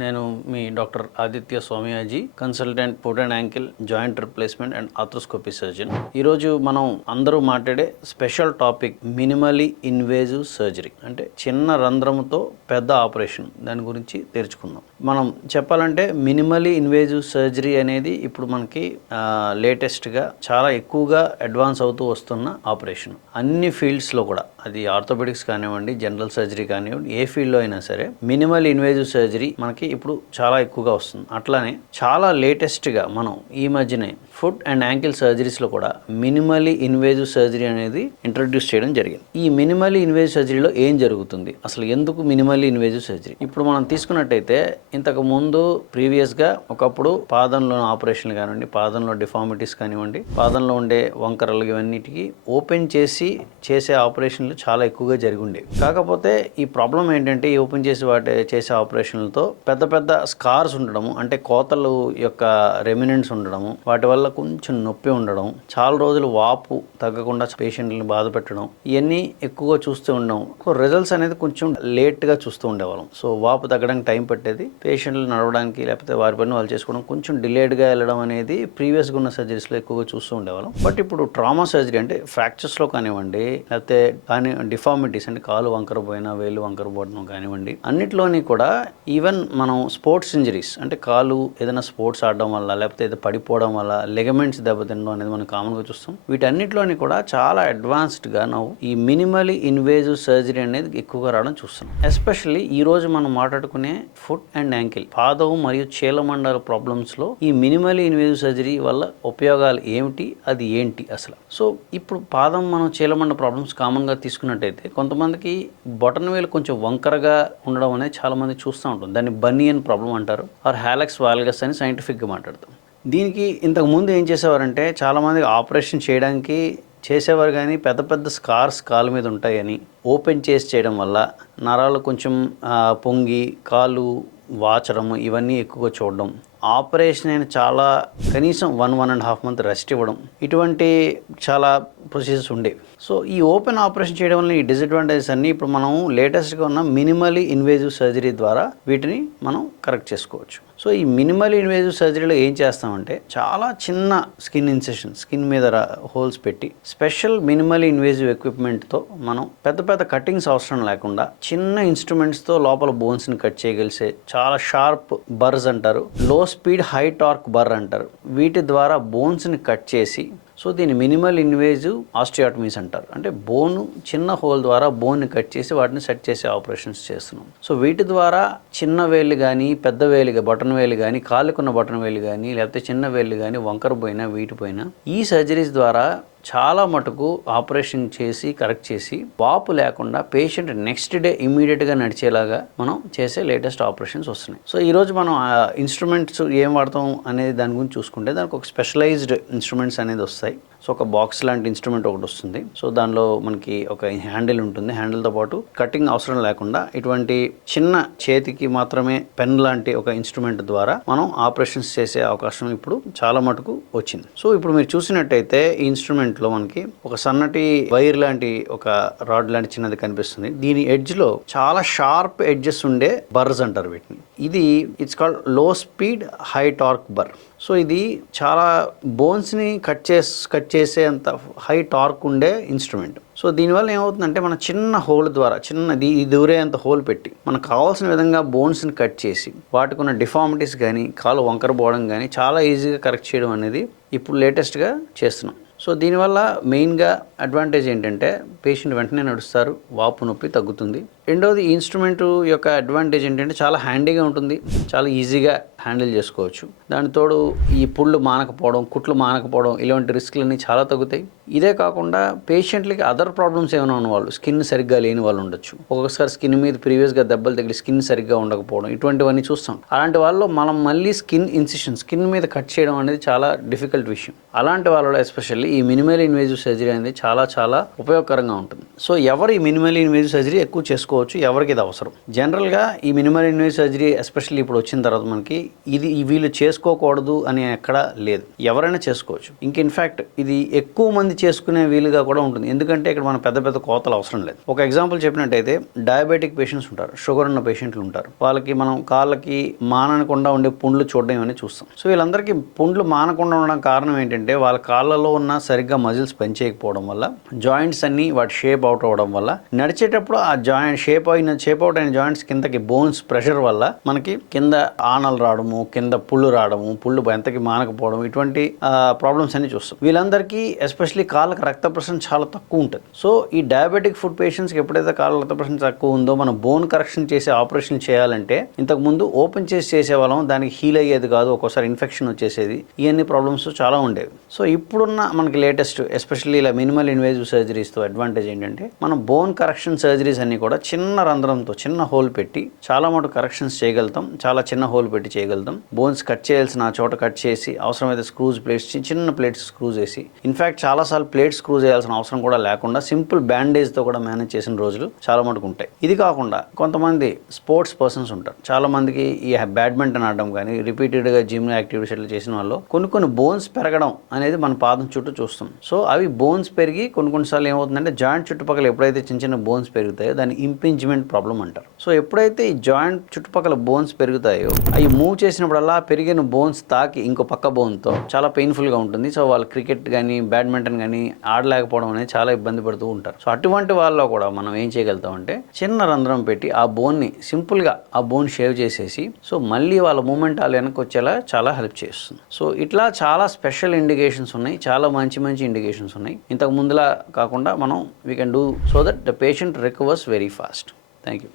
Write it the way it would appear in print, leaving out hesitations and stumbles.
నేను మీ doctor Aditya Somayaji, consultant foot and ankle joint replacement and arthroscopy surgeon. ఈరోజు మనం అందరూ మాట్లాడే special topic minimally invasive surgery, అంటే చిన్న రంధ్రంతో పెద్ద ఆపరేషన్. దాని గురించి తెరుచుకుందాం. మనం చెప్పాలంటే మినిమలీ ఇన్వేజివ్ సర్జరీ అనేది ఇప్పుడు మనకి లేటెస్ట్గా చాలా ఎక్కువగా అడ్వాన్స్ అవుతూ వస్తున్న ఆపరేషన్. అన్ని ఫీల్డ్స్లో కూడా, అది ఆర్థోపెడిక్స్ కానివ్వండి, జనరల్ సర్జరీ కానివ్వండి, ఏ ఫీల్డ్లో అయినా సరే మినిమల్ ఇన్వేజివ్ సర్జరీ మనకి ఇప్పుడు చాలా ఎక్కువగా వస్తుంది. అట్లానే చాలా లేటెస్ట్గా మనం ఈ మధ్యనే ఫుట్ అండ్ యాంకిల్ సర్జరీస్లో కూడా మినిమలీ ఇన్వేజివ్ సర్జరీ అనేది ఇంట్రడ్యూస్ చేయడం జరిగింది. ఈ మినిమలీ ఇన్వేజివ్ సర్జరీలో ఏం జరుగుతుంది, అసలు ఎందుకు మినిమలీ ఇన్వేజివ్ సర్జరీ? ఇప్పుడు మనం తీసుకున్నట్టయితే ఇంతకు ముందు ప్రీవియస్గా ఒకప్పుడు పాదంలో ఆపరేషన్లు కానివ్వండి, పాదంలో డిఫార్మిటీస్ కానివ్వండి, పాదంలో ఉండే వంకరలు ఇవన్నిటికీ ఓపెన్ చేసే ఆపరేషన్లు చాలా ఎక్కువగా జరిగి ఉండేవి. కాకపోతే ఈ ప్రాబ్లం ఏంటంటే, ఈ ఓపెన్ చేసే ఆపరేషన్లతో పెద్ద పెద్ద స్కార్స్ ఉండడము, అంటే కోతలు యొక్క రెమినెంట్స్ ఉండడము, వాటి వల్ల కొంచెం నొప్పి ఉండడం, చాలా రోజులు వాపు తగ్గకుండా పేషెంట్ని బాధ పెట్టడం, ఇవన్నీ ఎక్కువగా చూస్తూ ఉండడం. రిజల్ట్స్ అనేది కొంచెం లేట్గా చూస్తూ ఉండేవాళ్ళం. సో వాపు తగ్గడానికి టైం పట్టేది, పేషెంట్లు నడవడానికి లేకపోతే వారి పని వాళ్ళు చేసుకోవడం కొంచెం డిలేడ్గా వెళ్ళడం అనేది ప్రీవియస్గా ఉన్న సర్జరీస్లో ఎక్కువగా చూస్తూ ఉండేవాళ్ళం. బట్ ఇప్పుడు ట్రామా సర్జరీ, అంటే ఫ్రాక్చర్స్లో కానివ్వండి, లేకపోతే డిఫార్మిటీస్ అంటే కాలు వంకర పోయినా, వేలు వంకర పోవడం కానివ్వండి, అన్నిట్లోని కూడా ఈవెన్ మనం స్పోర్ట్స్ ఇంజరీస్, అంటే కాలు ఏదైనా స్పోర్ట్స్ ఆడడం వల్ల లేకపోతే ఏదో పడిపోవడం వల్ల లెగమెంట్స్ దెబ్బతినడం అనేది మనం కామన్గా చూస్తాం. వీటన్నిటిలోని కూడా చాలా అడ్వాన్స్డ్గా ఈ మినిమలీ ఇన్వేజివ్ సర్జరీ అనేది ఎక్కువగా రావడం చూస్తున్నాం. ఎస్పెషల్లీ ఈ రోజు మనం మాట్లాడుకునే ఫుట్ అండ్ యాంకిల్, పాదం మరియు చీలమండల ప్రాబ్లమ్స్లో ఈ మినిమలీ ఇన్వేజివ్ సర్జరీ వల్ల ఉపయోగాలు ఏమిటి, అది ఏంటి అసలు? సో ఇప్పుడు పాదం మనం చీలమండ ప్రాబ్లమ్స్ కామన్గా తీసుకున్నట్టయితే కొంతమందికి బొటన వేలు కొంచెం వంకరగా ఉండడం అనేది చాలా మంది చూస్తూ ఉంటుంది. దాన్ని బనియన్ ప్రాబ్లం అంటారు, ఆర్ హ్యాలెక్స్ వాల్గస్ అని సైంటిఫిక్గా మాట్లాడతాం. దీనికి ఇంతకు ముందు ఏం చేసేవారంటే, చాలామంది ఆపరేషన్ చేయడానికి చేసేవారు, కానీ పెద్ద పెద్ద స్కార్స్ కాలు మీద ఉంటాయని ఓపెన్ చేయడం వల్ల నరాలు కొంచెం పొంగి కాలు వాచడము ఇవన్నీ ఎక్కువగా చూడడం, ఆపరేషన్ అయిన చాలా కనీసం 1.5 month రెస్ట్ ఇవ్వడం, ఇటువంటి చాలా ప్రొసీజర్స్ ఉండేవి. సో ఈ ఓపెన్ ఆపరేషన్ చేయడం వల్ల ఈ డిసడ్వాంటేజెస్ అన్నీ ఇప్పుడు మనం లేటెస్ట్గా ఉన్న మినిమలీ ఇన్వేజివ్ సర్జరీ ద్వారా వీటిని మనం కరెక్ట్ చేసుకోవచ్చు. సో ఈ మినిమల్ ఇన్వేజివ్ సర్జరీలో ఏం చేస్తామంటే, చాలా చిన్న స్కిన్ ఇన్సెషన్, స్కిన్ మీద హోల్స్ పెట్టి స్పెషల్ మినిమల్ ఇన్వేజివ్ ఎక్విప్మెంట్తో మనం పెద్ద పెద్ద కటింగ్స్ అవసరం లేకుండా చిన్న ఇన్స్ట్రుమెంట్స్తో లోపల బోన్స్ని కట్ చేయగలిసే చాలా షార్ప్ బర్స్ అంటారు, లో స్పీడ్ హై టార్క్ బర్ అంటారు, వీటి ద్వారా బోన్స్ని కట్ చేసి, సో దీన్ని మినిమల్ ఇన్వేజివ్ ఆస్టియోటమీస్ అంటారు. అంటే బోను చిన్న హోల్ ద్వారా బోన్ని కట్ చేసి వాటిని సెట్ చేసే ఆపరేషన్స్ చేస్తున్నాం. సో వీటి ద్వారా చిన్న వేలు కానీ, పెద్ద వేలు, బటన్ వేలు కానీ, కాలుకున్న బటన్ వేలు కానీ, లేకపోతే చిన్న వేలు కానీ వంకర పోయినా వీటిపోయినా ఈ సర్జరీస్ ద్వారా చాలా మటుకు ఆపరేషన్ చేసి కరెక్ట్ చేసి వాపు లేకుండా పేషెంట్ నెక్స్ట్ డే ఇమ్మీడియట్గా నడిచేలాగా మనం చేసే లేటెస్ట్ ఆపరేషన్స్ వస్తున్నాయి. సో ఈరోజు మనం ఇన్స్ట్రుమెంట్స్ ఏం వాడతాం అనేది దాని గురించి చూసుకుంటే, దానికి ఒక స్పెషలైజ్డ్ ఇన్స్ట్రుమెంట్స్ అనేది వస్తాయి. సో ఒక బాక్స్ లాంటి ఇన్స్ట్రుమెంట్ ఒకటి వస్తుంది. సో దానిలో మనకి ఒక హ్యాండిల్ ఉంటుంది, హ్యాండిల్తో పాటు కటింగ్ అవసరం లేకుండా ఇటువంటి చిన్న చేతికి మాత్రమే పెన్ లాంటి ఒక ఇన్స్ట్రుమెంట్ ద్వారా మనం ఆపరేషన్స్ చేసే అవకాశం ఇప్పుడు చాలా మటుకు వచ్చింది. సో ఇప్పుడు మీరు చూసినట్టయితే ఈ ఇన్స్ట్రుమెంట్లో మనకి ఒక సన్నటి వైర్ లాంటి ఒక రాడ్ లాంటి చిన్నది కనిపిస్తుంది. దీని ఎడ్జ్లో చాలా షార్ప్ ఎడ్జెస్ ఉండే బర్స్ అంటారు వీటిని. ఇది ఇట్స్ కాల్డ్ లో స్పీడ్ హై టార్క్ బర్. సో ఇది చాలా బోన్స్ని కట్ చేసే అంత హై టార్క్ ఉండే ఇన్స్ట్రుమెంట్. సో దీనివల్ల ఏమవుతుందంటే, మన చిన్న హోల్ ద్వారా, చిన్నది దూరే అంత హోల్ పెట్టి మనకు కావాల్సిన విధంగా బోన్స్ని కట్ చేసి వాటికి ఉన్న డిఫార్మిటీస్ కానీ, కాలు వంకర పోవడం కానీ చాలా ఈజీగా కరెక్ట్ చేయడం అనేది ఇప్పుడు లేటెస్ట్గా చేస్తున్నాం. సో దీనివల్ల మెయిన్గా అడ్వాంటేజ్ ఏంటంటే, పేషెంట్ వెంటనే నడుస్తారు, వాపు నొప్పి తగ్గుతుంది. రెండవది, ఈ ఇన్స్ట్రుమెంట్ యొక్క అడ్వాంటేజ్ ఏంటంటే చాలా హ్యాండీగా ఉంటుంది, చాలా ఈజీగా హ్యాండిల్ చేసుకోవచ్చు. దానితోడు ఈ పుళ్ళు మానకపోవడం, కుట్లు మానకపోవడం ఇలాంటి రిస్క్లన్నీ చాలా తగ్గుతాయి. ఇదే కాకుండా పేషెంట్లకి అదర్ ప్రాబ్లమ్స్ ఏమైనా ఉన్నవాళ్ళు, స్కిన్ సరిగ్గా లేని వాళ్ళు ఉండొచ్చు, ఒక్కొక్కసారి స్కిన్ మీద ప్రీవియస్గా దెబ్బలు తగిలి స్కిన్ సరిగ్గా ఉండకపోవడం, ఇటువంటివన్నీ చూస్తాం. అలాంటి వాళ్ళు మనం మళ్ళీ స్కిన్ ఇన్సిషన్, స్కిన్ మీద కట్ చేయడం అనేది చాలా డిఫికల్ట్ విషయం. అలాంటి వాళ్ళలో ఎస్పెషల్లీ ఈ మినిమల్ ఇన్వేజివ్ సర్జరీ అనేది చాలా చాలా ఉపయోగకరంగా ఉంటుంది. సో ఎవరు ఈ మినిమల్ ఇన్వేజివ్ సర్జరీ ఎక్కువ చేసుకోవాలి చేసుకోవచ్చు, ఎవరికి ఇది అవసరం. జనరల్గా ఈ మినిమల్ ఇన్వేజివ్ సర్జరీ ఎస్పెషల్లీ ఇప్పుడు వచ్చిన తర్వాత మనకి ఇది వీళ్ళు చేసుకోకూడదు అని ఎక్కడ లేదు, ఎవరైనా చేసుకోవచ్చు. ఇంక ఇన్ఫ్యాక్ట్ ఇది ఎక్కువ మంది చేసుకునే వీలుగా కూడా ఉంటుంది, ఎందుకంటే ఇక్కడ మన పెద్ద పెద్ద కోతలు అవసరం లేదు. ఒక ఎగ్జాంపుల్ చెప్పినట్టయితే డయాబెటిక్ పేషెంట్స్ ఉంటారు, షుగర్ ఉన్న పేషెంట్లు ఉంటారు, వాళ్ళకి మనం కాళ్ళకి మానకుండా ఉండే పుండ్లు చూడడం ఇవన్నీ చూస్తాం. సో వీళ్ళందరికీ పుండ్లు మానకుండా ఉండడం కారణం ఏంటంటే వాళ్ళ కాళ్ళలో ఉన్న సరిగ్గా మజిల్స్ పనిచేయకపోవడం వల్ల, జాయింట్స్ అన్ని వాటి షేప్ అవుట్ అవ్వడం వల్ల, నడిచేటప్పుడు ఆ జాయింట్ షేప్ అవుట్ అయిన జాయింట్స్ కిందకి బోన్స్ ప్రెషర్ వల్ల మనకి కింద ఆనలు రావడము, కింద పుళ్ళు రావడము, పుళ్ళు ఎంతకి మానకపోవడం, ఇటువంటి ప్రాబ్లమ్స్ అన్ని చూస్తాం. వీళ్ళందరికీ ఎస్పెషల్లీ కాళ్ళకి రక్త ప్రసరణ చాలా తక్కువ ఉంటుంది. సో ఈ డయాబెటిక్ ఫుడ్ పేషెంట్స్కి ఎప్పుడైతే కాళ్ళ రక్త ప్రసరణ తక్కువ ఉందో మనం బోన్ కరెక్షన్ చేసే ఆపరేషన్ చేయాలంటే ఇంతకుముందు ఓపెన్ చేసి చేసేవాళ్ళం, దానికి హీల్ అయ్యేది కాదు, ఒక్కోసారి ఇన్ఫెక్షన్ వచ్చేసేది, ఇవన్నీ ప్రాబ్లమ్స్ చాలా ఉండేవి. సో ఇప్పుడున్న మనకి లేటెస్ట్ ఎస్పెషల్లీ ఇలా మినిమల్ ఇన్వేజివ్ సర్జరీస్తో అడ్వాంటేజ్ ఏంటంటే మనం బోన్ కరెక్షన్ సర్జరీస్ అన్ని కూడా చిన్న రంధ్రంతో చిన్న హోల్ పెట్టి చాలా మటుకు కరెక్షన్స్ చేయగలుగుతాం, చాలా చిన్న హోల్ పెట్టి చేయగలుగుతాం. బోన్స్ కట్ చేయాల్సిన చోట కట్ చేసి అవసరమైతే స్క్రూస్ ప్లేట్స్ చిన్న ప్లేట్స్ స్క్రూస్ వేసి, ఇన్ఫ్యాక్ట్ చాలాసార్లు ప్లేట్స్ స్క్రూస్ చేయాల్సిన అవసరం కూడా లేకుండా సింపుల్ బ్యాండేజ్తో కూడా మేనేజ్ చేసిన రోజులు చాలా మటుకు ఉంటాయి. ఇది కాకుండా కొంతమంది స్పోర్ట్స్ పర్సన్స్ ఉంటారు, చాలా మందికి ఈ బ్యాడ్మింటన్ ఆడడం కానీ రిపీటెడ్గా జిమ్ యాక్టివిటీస్ ఇట్లా చేసిన వాళ్ళు కొన్ని బోన్స్ పెరగడం అనేది మన పాదం చుట్టూ చూస్తాం. సో అవి బోన్స్ పెరిగి కొన్నిసార్లు ఏమవుతుందంటే జాయింట్ చుట్టుపక్కల ఎప్పుడైతే చిన్న బోన్స్ పెరుగుతాయో దాన్ని ఇంపింజ్మెంట్ ప్రాబ్లం అంటారు. సో ఎప్పుడైతే ఈ జాయింట్ చుట్టుపక్కల బోన్స్ పెరుగుతాయో అవి మూవ్ చేసినప్పుడల్లా పెరిగిన బోన్స్ తాకి ఇంకో పక్క బోన్తో చాలా పెయిన్ఫుల్గా ఉంటుంది. సో వాళ్ళు క్రికెట్ కానీ బ్యాడ్మింటన్ కానీ ఆడలేకపోవడం అనేది చాలా ఇబ్బంది పడుతూ ఉంటారు. సో అటువంటి వాళ్ళలో కూడా మనం ఏం చేయగలుగుతామంటే చిన్న రంధ్రం పెట్టి ఆ బోన్ని సింపుల్గా ఆ బోన్ షేవ్ చేసేసి సో మళ్ళీ వాళ్ళ మూమెంట్ వాళ్ళు వెనక్కి వచ్చేలా చాలా హెల్ప్ చేస్తుంది. సో ఇట్లా చాలా స్పెషల్ ఇండికేషన్స్ ఉన్నాయి, చాలా మంచి ఇండికేషన్స్ ఉన్నాయి. ఇంతకు ముందులా కాకుండా మనం we can do so that the patient recovers very fast. Thank you.